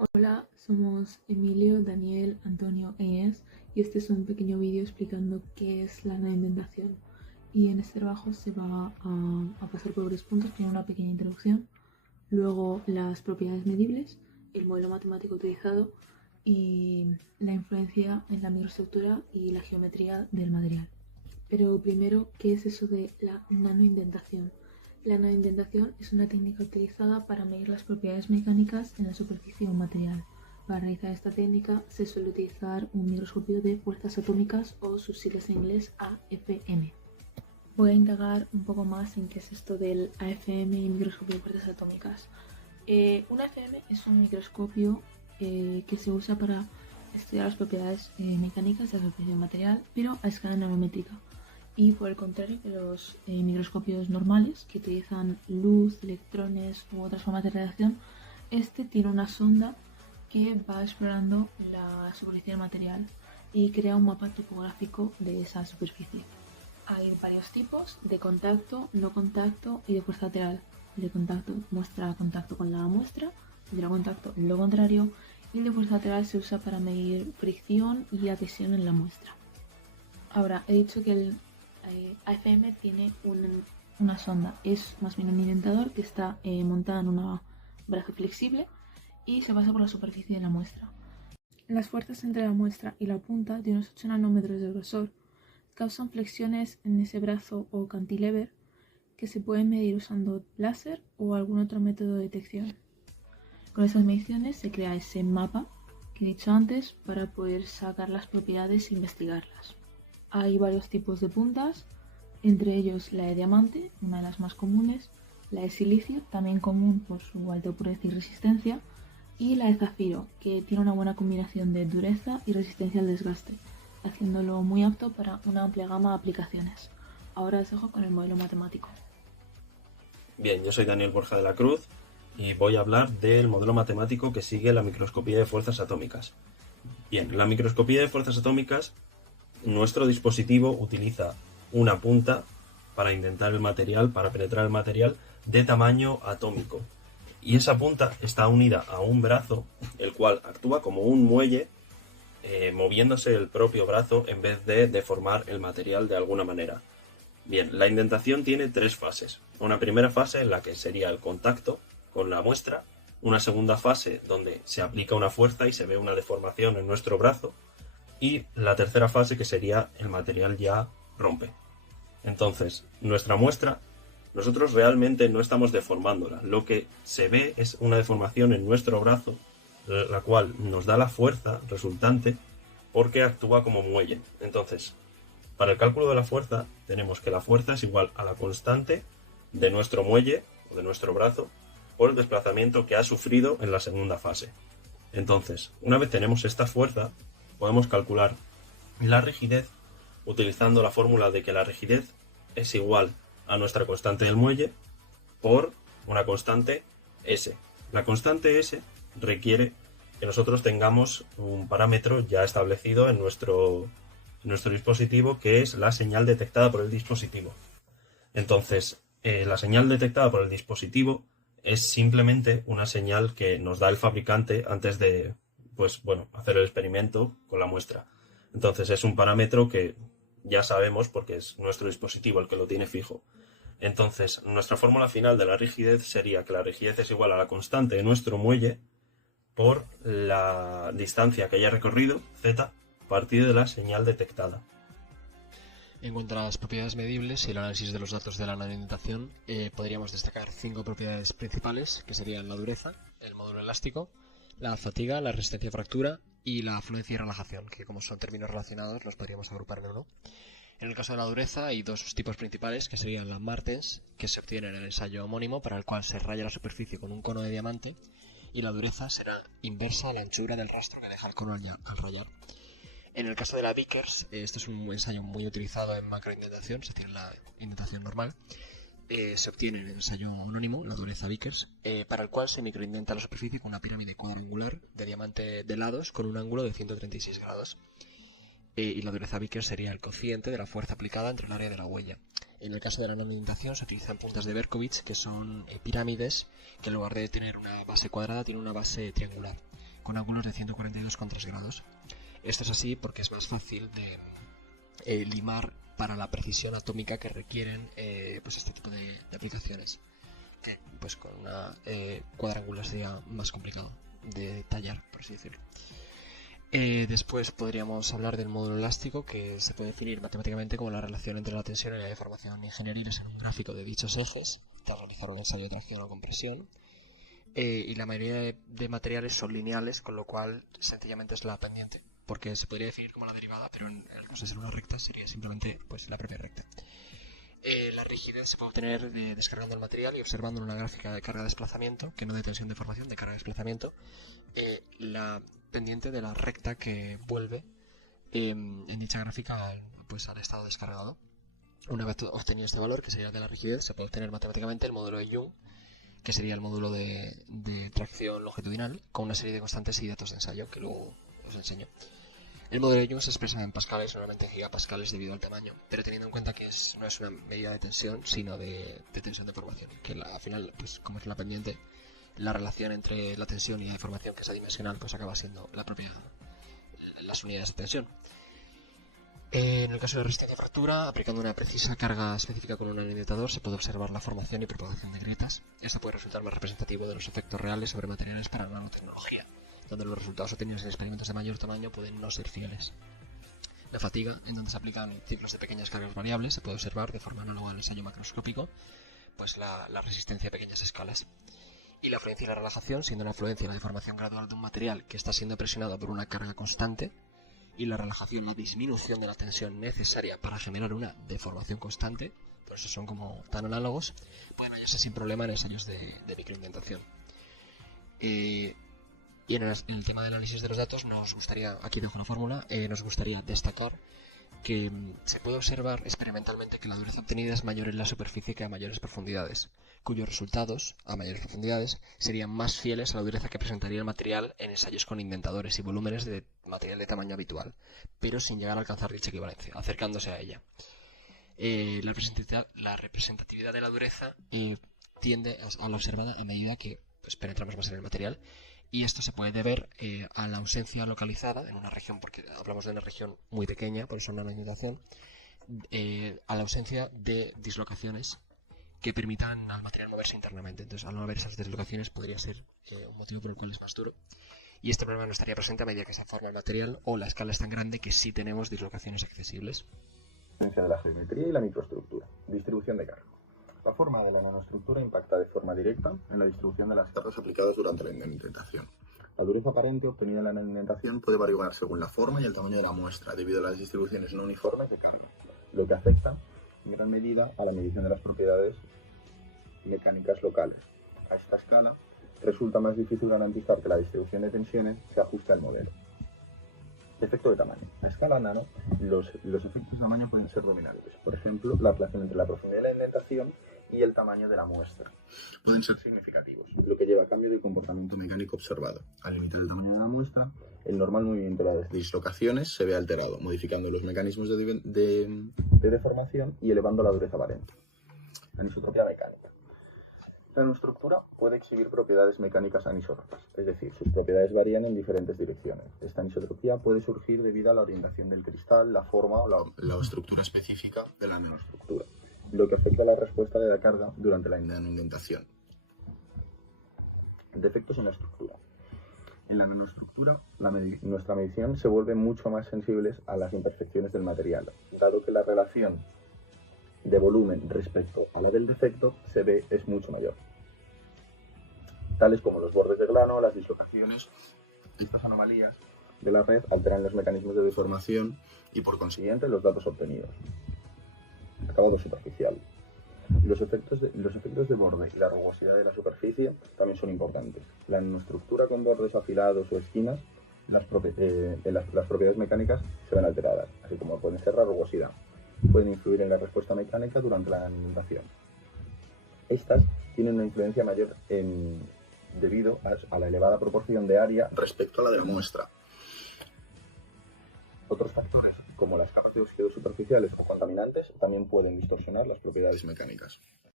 Hola, somos Emilio, Daniel, Antonio e Inés y este es un pequeño vídeo explicando qué es la indentación. Y en este trabajo se va a pasar por varios puntos, tiene una pequeña introducción, luego las propiedades medibles, el modelo matemático utilizado y la influencia en la microestructura y la geometría del material. Pero primero, ¿qué es eso de la nanoindentación? La nanoindentación es una técnica utilizada para medir las propiedades mecánicas en la superficie de un material. Para realizar esta técnica se suele utilizar un microscopio de fuerzas atómicas o sus siglas en inglés AFM. Voy a indagar un poco más en qué es esto del AFM y microscopio de fuerzas atómicas. Un AFM es un microscopio que se usa para estudiar las propiedades mecánicas de la superficie del material, pero a escala nanométrica. Y por el contrario que los microscopios normales, que utilizan luz, electrones u otras formas de radiación, este tiene una sonda que va explorando la superficie del material y crea un mapa topográfico de esa superficie. Hay varios tipos: de contacto, no contacto y de fuerza lateral. El de contacto muestra contacto con la muestra, el de no contacto lo contrario, y el de fuerza lateral se usa para medir fricción y adhesión en la muestra. Ahora, he dicho que el AFM tiene una sonda, es más bien un indentador que está montada en un brazo flexible y se pasa por la superficie de la muestra. Las fuerzas entre la muestra y la punta, de unos 8 nanómetros de grosor, causan flexiones en ese brazo o cantilever que se pueden medir usando láser o algún otro método de detección. Con esas mediciones se crea ese mapa que he dicho antes para poder sacar las propiedades e investigarlas. Hay varios tipos de puntas, entre ellos la de diamante, una de las más comunes, la de silicio, también común por su alta pureza y resistencia, y la de zafiro, que tiene una buena combinación de dureza y resistencia al desgaste, haciéndolo muy apto para una amplia gama de aplicaciones. Ahora os dejo con el modelo matemático. Bien, yo soy Daniel Borja de la Cruz y voy a hablar del modelo matemático que sigue la microscopía de fuerzas atómicas. Bien, la microscopía de fuerzas atómicas, nuestro dispositivo utiliza una punta para indentar el material, para penetrar el material de tamaño atómico. Y esa punta está unida a un brazo, el cual actúa como un muelle, moviéndose el propio brazo en vez de deformar el material de alguna manera. Bien, la indentación tiene tres fases. Una primera fase en la que sería el contacto con la muestra, una segunda fase donde se aplica una fuerza y se ve una deformación en nuestro brazo, y la tercera fase que sería el material ya rompe. Entonces, nuestra muestra, nosotros realmente no estamos deformándola. Lo que se ve es una deformación en nuestro brazo, la cual nos da la fuerza resultante porque actúa como muelle. Entonces, para el cálculo de la fuerza, tenemos que la fuerza es igual a la constante de nuestro muelle o de nuestro brazo por el desplazamiento que ha sufrido en la segunda fase. Entonces, una vez tenemos esta fuerza, podemos calcular la rigidez utilizando la fórmula de que la rigidez es igual a nuestra constante del muelle por una constante S. La constante S requiere que nosotros tengamos un parámetro ya establecido en nuestro dispositivo, que es la señal detectada por el dispositivo. Entonces, la señal detectada por el dispositivo es simplemente una señal que nos da el fabricante antes de, hacer el experimento con la muestra. Entonces, es un parámetro que ya sabemos porque es nuestro dispositivo el que lo tiene fijo. Entonces, nuestra fórmula final de la rigidez sería que la rigidez es igual a la constante de nuestro muelle por la distancia que haya recorrido, z, partido de la señal detectada. En cuanto a las propiedades medibles y el análisis de los datos de la nanoindentación, podríamos destacar 5 propiedades principales, que serían la dureza, el módulo elástico, la fatiga, la resistencia a fractura y la fluencia y relajación, que como son términos relacionados los podríamos agrupar en uno. En el caso de la dureza hay dos tipos principales, que serían la Martens, que se obtiene en el ensayo homónimo, para el cual se raya la superficie con un cono de diamante, y la dureza será inversa a la anchura del rastro que deja el cono al rayar. En el caso de la Vickers, esto es un ensayo muy utilizado en macroindentación, es decir, en la indentación normal, se obtiene en el ensayo anónimo, la dureza Vickers, para el cual se microindenta la superficie con una pirámide cuadrangular de diamante de lados con un ángulo de 136 grados. Y la dureza Vickers sería el cociente de la fuerza aplicada entre el área de la huella. En el caso de la nanoindentación se utilizan puntas de Berkovich, que son pirámides que en lugar de tener una base cuadrada tienen una base triangular. con ángulos de 142,3 grados. Esto es así porque es más fácil de limar para la precisión atómica que requieren pues este tipo de aplicaciones, que pues con una cuadrángula sería más complicado de tallar, por así decirlo. Después podríamos hablar del módulo elástico, que se puede definir matemáticamente como la relación entre la tensión y la deformación ingenieriles en un gráfico de dichos ejes tras realizar un ensayo de tracción o compresión. Y la mayoría de materiales son lineales, con lo cual sencillamente es la pendiente, porque se podría definir como la derivada, pero en el caso de ser una recta sería simplemente pues la propia recta. La rigidez se puede obtener descargando el material y observando en una gráfica de carga-desplazamiento, que no de tensión-deformación, de carga-desplazamiento, la pendiente de la recta que vuelve en dicha gráfica al estado descargado. Una vez obtenido este valor, que sería de la rigidez, se puede obtener matemáticamente el módulo de Young, que sería el módulo de tracción longitudinal, con una serie de constantes y datos de ensayo, que luego os enseño. El módulo de Young se expresa en pascales, normalmente en gigapascales debido al tamaño, pero teniendo en cuenta que no es una medida de tensión, sino de tensión de formación, que al final, pues como es la pendiente, la relación entre la tensión y la deformación, que es adimensional, pues acaba siendo las unidades de tensión. En el caso de resistencia a fractura, aplicando una precisa carga específica con un alentador, se puede observar la formación y propagación de grietas. Esto puede resultar más representativo de los efectos reales sobre materiales para la nanotecnología, donde los resultados obtenidos en experimentos de mayor tamaño pueden no ser fieles. La fatiga, en donde se aplican ciclos de pequeñas cargas variables, se puede observar de forma análoga al ensayo macroscópico, pues la resistencia a pequeñas escalas. Y la afluencia y la relajación, siendo una afluencia la deformación gradual de un material que está siendo presionado por una carga constante, y la relajación, la disminución de la tensión necesaria para generar una deformación constante, por eso son como tan análogos, pueden hallarse sin problema en ensayos de microindentación. Y en el tema del análisis de los datos, nos gustaría, aquí dejo una fórmula, nos gustaría destacar que se puede observar experimentalmente que la dureza obtenida es mayor en la superficie que a mayores profundidades, cuyos resultados, a mayores profundidades, serían más fieles a la dureza que presentaría el material en ensayos con indentadores y volúmenes de material de tamaño habitual, pero sin llegar a alcanzar dicha equivalencia, acercándose a ella. La representatividad de la dureza tiende a la observada a medida que pues, penetramos más en el material, y esto se puede deber a la ausencia localizada en una región, porque hablamos de una región muy pequeña, por eso nanodimitación, a la ausencia de dislocaciones que permitan al material moverse internamente. Entonces, al no haber esas dislocaciones, podría ser un motivo por el cual es más duro. Y este problema no estaría presente a medida que se forma el material o la escala es tan grande que sí tenemos dislocaciones accesibles. De la geometría y la microestructura. Distribución de carga. La forma de la nanoestructura impacta de forma directa en la distribución de las cargas aplicadas durante la indentación. La dureza aparente obtenida en la indentación puede variar según la forma y el tamaño de la muestra, debido a las distribuciones no uniformes de carga, lo que afecta en gran medida a la medición de las propiedades mecánicas locales. A esta escala, resulta más difícil garantizar que la distribución de tensiones se ajuste al modelo. Efecto de tamaño. A escala nano, los efectos de tamaño pueden ser dominables. Por ejemplo, la relación entre la profundidad de la indentación y el tamaño de la muestra pueden ser significativos, lo que lleva a cambio del comportamiento mecánico observado. Al limitar el tamaño de la muestra, el normal movimiento de las dislocaciones se ve alterado, modificando los mecanismos de deformación y elevando la dureza aparente. Anisotropía mecánica. La nanoestructura puede exhibir propiedades mecánicas anisótropas, es decir, sus propiedades varían en diferentes direcciones. Esta anisotropía puede surgir debido a la orientación del cristal, la forma o la estructura específica de la nanoestructura, lo que afecta a la respuesta de la carga durante la nanoindentación. Defectos en la estructura. En la nanoestructura, nuestra medición se vuelve mucho más sensibles a las imperfecciones del material, dado que la relación de volumen respecto a la del defecto es mucho mayor, tales como los bordes de grano, las dislocaciones. Estas anomalías de la red alteran los mecanismos de deformación y por consiguiente los datos obtenidos. Acabado superficial. Los efectos de borde y la rugosidad de la superficie también son importantes. La nanoestructura con bordes afilados o esquinas, las propiedades mecánicas se ven alteradas, así como pueden ser la rugosidad. Pueden influir en la respuesta mecánica durante la nanoinundación. Estas tienen una influencia mayor debido a la elevada proporción de área respecto a la de la muestra. Otros factores, como las capas de óxidos superficiales o contaminantes, también pueden distorsionar las propiedades mecánicas.